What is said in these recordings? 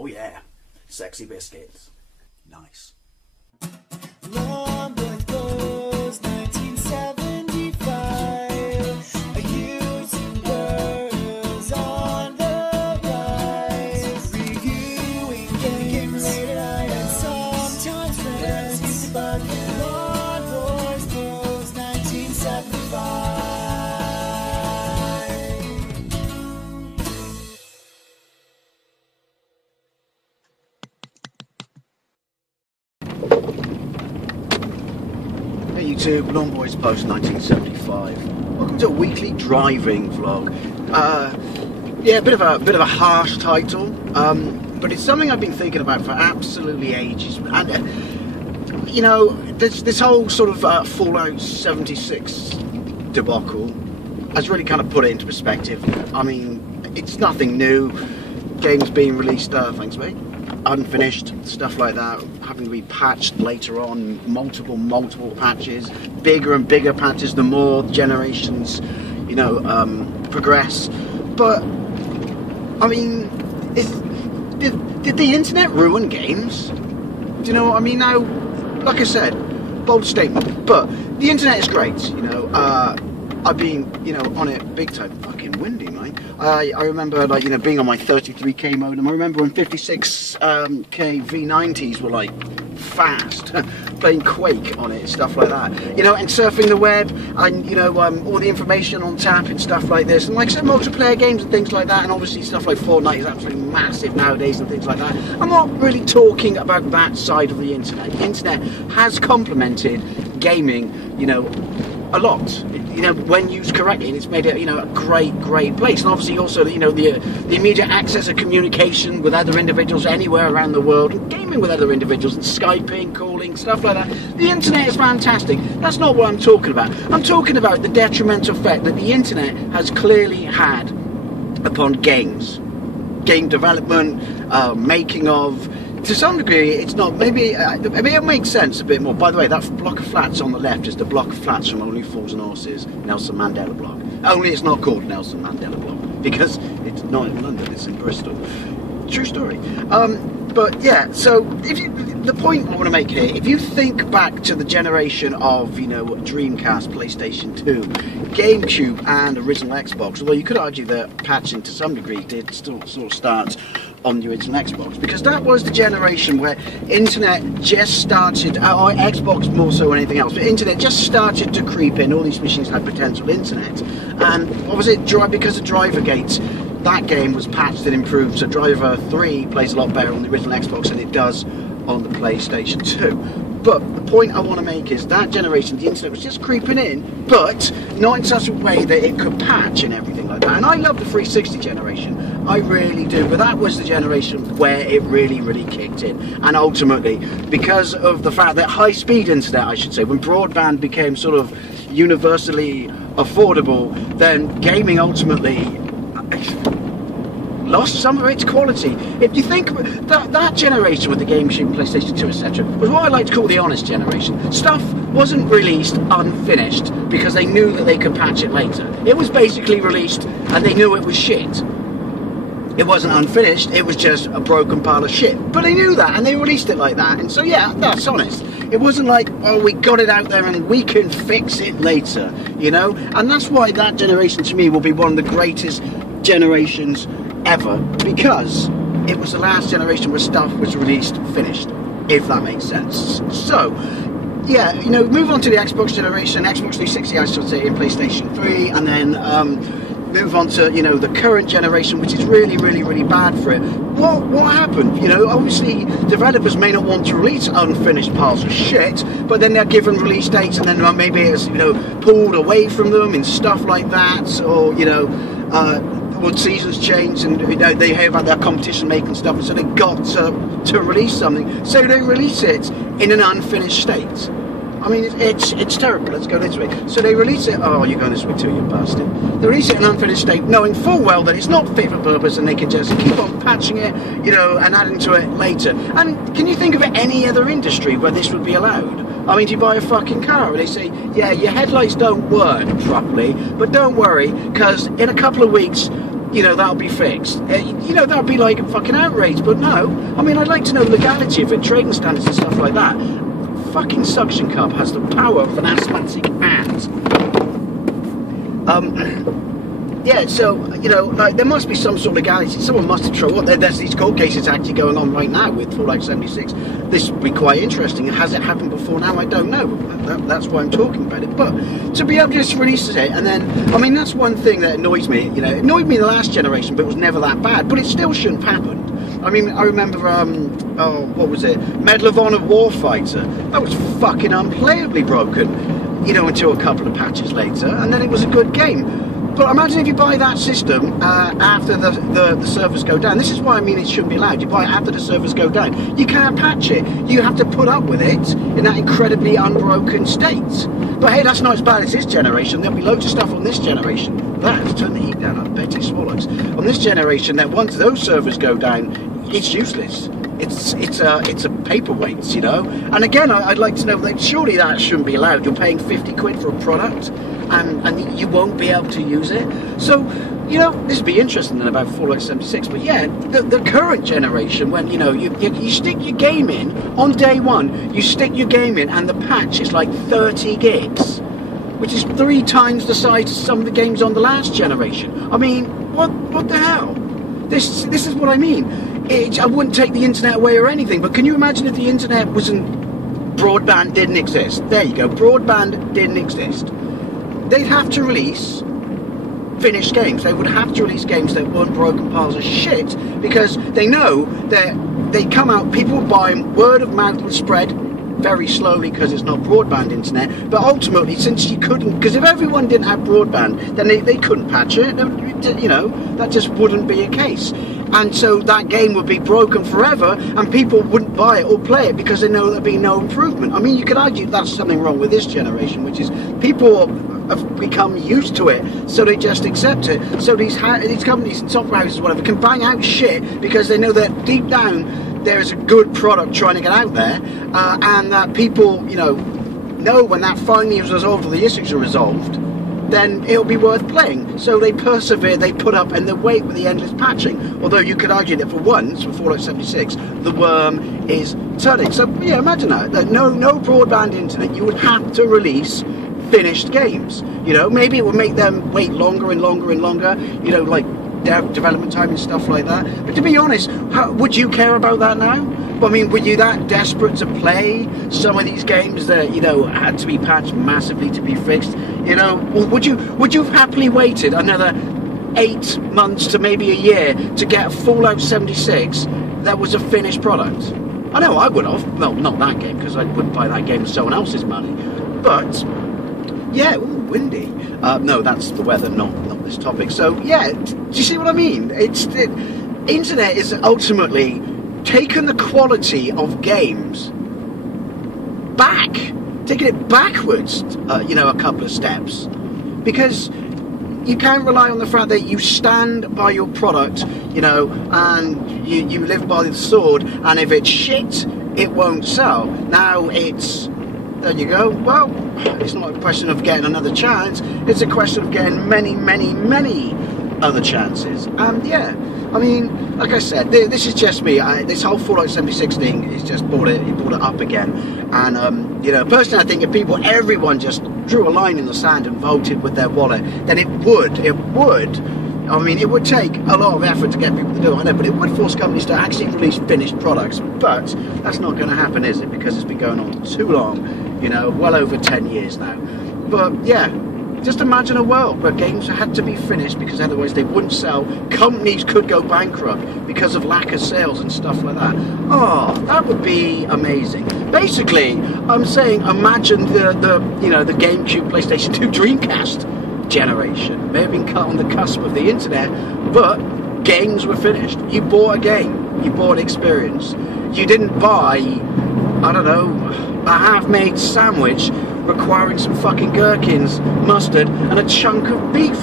Oh yeah, sexy biscuits. Nice. London Blues, 1975. YouTubers on the rise, reviewing games late at night and sometimes friends used to bug Lord Boys Blues, 1975. Hey YouTube, Lawn Boys Post 1975. Welcome to a weekly driving vlog. Yeah, a bit of a harsh title, but it's something I've been thinking about for absolutely ages. And you know, this whole sort of Fallout 76 debacle has really kind of put it into perspective. I mean, it's nothing new. Games being released, thanks mate, unfinished, stuff like that, having to be patched later on, multiple patches, bigger and bigger patches the more generations, you know, progress. But I mean, did the internet ruin games? Do you know what I mean? Now, like I said, bold statement, but the internet is great, you know. I've been, you know, on it big time. Fucking windy, mate. I remember, like, you know, being on my 33k modem. I remember when 56k V90s were like fast, playing Quake on it, stuff like that. You know, and surfing the web, and you know, all the information on tap and stuff like this. And like I said, multiplayer games and things like that. And obviously stuff like Fortnite is absolutely massive nowadays and things like that. I'm not really talking about that side of the internet. The internet has complemented gaming, you know, a lot, you know, when used correctly, and it's made it, you know, a great place. And obviously also, you know, the immediate access of communication with other individuals anywhere around the world, and gaming with other individuals, and Skyping, calling, stuff like that. The internet is fantastic. That's not what I'm talking about. I'm talking about the detrimental effect that the internet has clearly had upon games, game development, making of. To some degree, it's not. Maybe it makes sense a bit more. By the way, that block of flats on the left is the block of flats from Only Fools and Horses, Nelson Mandela block. Only it's not called Nelson Mandela block because it's not in London. It's in Bristol. True story. But yeah. So the point I want to make here, if you think back to the generation of, you know, Dreamcast, PlayStation 2, GameCube, and original Xbox, although you could argue that patching to some degree did still sort of start on the original Xbox, because that was the generation where internet just started, or Xbox more so than anything else, but internet just started to creep in. All these machines had potential internet, and what was it, because of Drivergate, that game was patched and improved, so Driver 3 plays a lot better on the original Xbox than it does on the PlayStation 2. But the point I want to make is that generation, the internet was just creeping in, but not in such a way that it could patch and everything like that. And I love the 360 generation, I really do, but that was the generation where it really kicked in. And ultimately, because of the fact that high-speed internet, I should say, when broadband became sort of universally affordable, then gaming ultimately lost some of its quality. If you think that generation with the GameCube, PlayStation 2, etc., was what I like to call the honest generation. Stuff wasn't released unfinished because they knew that they could patch it later. It was basically released and they knew it was shit. It wasn't unfinished, it was just a broken pile of shit. But they knew that and they released it like that. And so yeah, that's honest. It wasn't like, oh, we got it out there and we can fix it later, you know? And that's why that generation to me will be one of the greatest generations ever, because it was the last generation where stuff was released finished, if that makes sense. So yeah, you know, move on to the Xbox generation, Xbox 360 I should say, in PlayStation 3, and then move on to, you know, the current generation, which is really bad for it. What happened? You know, obviously developers may not want to release unfinished piles of shit, but then they're given release dates and then maybe it's, you know, pulled away from them and stuff like that, or, you know, well, seasons change and, you know, they hear about their competition making stuff, and so they got to release something, so they release it in an unfinished state. I mean, it's terrible. Let's go this way. So they release it. Oh, you're going this way too, you bastard. They release it in an unfinished state, knowing full well that it's not fit for purpose, and they can just keep on patching it, you know, and adding to it later. And can you think of any other industry where this would be allowed? I mean, do you buy a fucking car and they say, yeah, your headlights don't work properly, but don't worry, because in a couple of weeks you know, that'll be fixed. You know, that'll be like a fucking outrage, but no. I mean, I'd like to know the legality of it, trading standards and stuff like that. Fucking suction cup has the power of an asthmatic ant. Yeah, so, you know, like, there must be some sort of legality. Someone must have tried. Well, there's these court cases actually going on right now with Fallout 76. This would be quite interesting. Has it happened before now? I don't know. That's why I'm talking about it. But to be able to just release it, and then, I mean, that's one thing that annoys me. You know, it annoyed me in the last generation, but it was never that bad. But it still shouldn't have happened. I mean, I remember, oh, what was it? Medal of Honor Warfighter. That was fucking unplayably broken, you know, until a couple of patches later, and then it was a good game. But imagine if you buy that system after the servers go down. This is why I mean it shouldn't be allowed. You buy it after the servers go down. You can't patch it. You have to put up with it in that incredibly unbroken state. But hey, that's not as bad as this generation. There'll be loads of stuff on this generation. That's turn the heat down, I bet it swallows. On this generation, that once those servers go down, it's useless. It's a paperweight, you know. And again, I'd like to know that surely that shouldn't be allowed. You're paying 50 quid for a product, and you won't be able to use it. So, you know, this would be interesting about Fallout 76. But yeah, the current generation, when, you know, you stick your game in on day one, you stick your game in, and the patch is like 30 gigs, which is 3 times the size of some of the games on the last generation. I mean, what the hell? This is what I mean. I wouldn't take the internet away or anything, but can you imagine if the internet broadband didn't exist? There you go, broadband didn't exist. They'd have to release finished games. They would have to release games that weren't broken piles of shit, because they know that they come out, people buy them, word of mouth will spread very slowly because it's not broadband internet, but ultimately, since you couldn't, because if everyone didn't have broadband, then they couldn't patch it, you know, that just wouldn't be a case. And so that game would be broken forever, and people wouldn't buy it or play it because they know there'd be no improvement. I mean, you could argue that's something wrong with this generation, which is people have become used to it, so they just accept it. So these companies and software houses, whatever, can bang out shit because they know that deep down there is a good product trying to get out there, and that people, you know when that finally is resolved or the issues are resolved, then it'll be worth playing. So they persevere, they put up, and they wait with the endless patching. Although you could argue that for once, for Fallout 76, the worm is turning. So yeah, imagine that no broadband internet, you would have to release finished games. You know, maybe it would make them wait longer and longer and longer, you know, like development time and stuff like that. But to be honest, would you care about that now? I mean, were you that desperate to play some of these games that, you know, had to be patched massively to be fixed? You know, or would you have happily waited another 8 months to maybe a year to get a Fallout 76 that was a finished product? I know I would have. Well, not that game, because I wouldn't buy that game with someone else's money. But yeah, ooh, windy. No, that's the weather, not this topic. So yeah, do you see what I mean? Internet is ultimately taken the quality of games back, taking it backwards, you know, a couple of steps, because you can't rely on the fact that you stand by your product, you know, and you live by the sword, and if it's shit, it won't sell. Now it's, there you go, well, it's not a question of getting another chance, it's a question of getting many, many, many other chances. And yeah, I mean, like I said, this is just me. This whole Fallout 76 thing is just brought it up again. And you know, personally, I think if everyone just drew a line in the sand and voted with their wallet, then it would. I mean, it would take a lot of effort to get people to do it, I know, but it would force companies to actually release finished products. But that's not going to happen, is it? Because it's been going on too long, you know, well over 10 years now. But yeah, just imagine a world where games had to be finished because otherwise they wouldn't sell. Companies could go bankrupt because of lack of sales and stuff like that. Oh, that would be amazing. Basically, I'm saying imagine the GameCube, PlayStation 2, Dreamcast generation. May have been cut on the cusp of the internet, but games were finished. You bought a game, you bought experience. You didn't buy, I don't know, a half-made sandwich requiring some fucking gherkins, mustard, and a chunk of beef.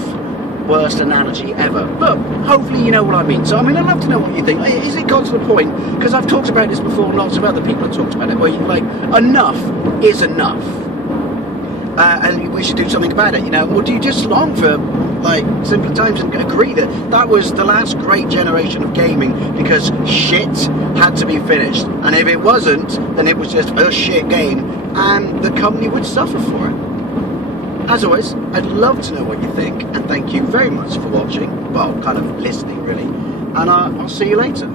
Worst analogy ever, but hopefully you know what I mean. So I mean, I'd love to know what you think. Is it got to the point, because I've talked about this before, lots of other people have talked about it, where you're like, enough is enough. and we should do something about it, you know? Or do you just long for like simpler times and agree that that was the last great generation of gaming because shit had to be finished, and if it wasn't, then it was just a shit game and the company would suffer for it? As always, I'd love to know what you think, and thank you very much for watching, well, kind of listening really, and I'll see you later.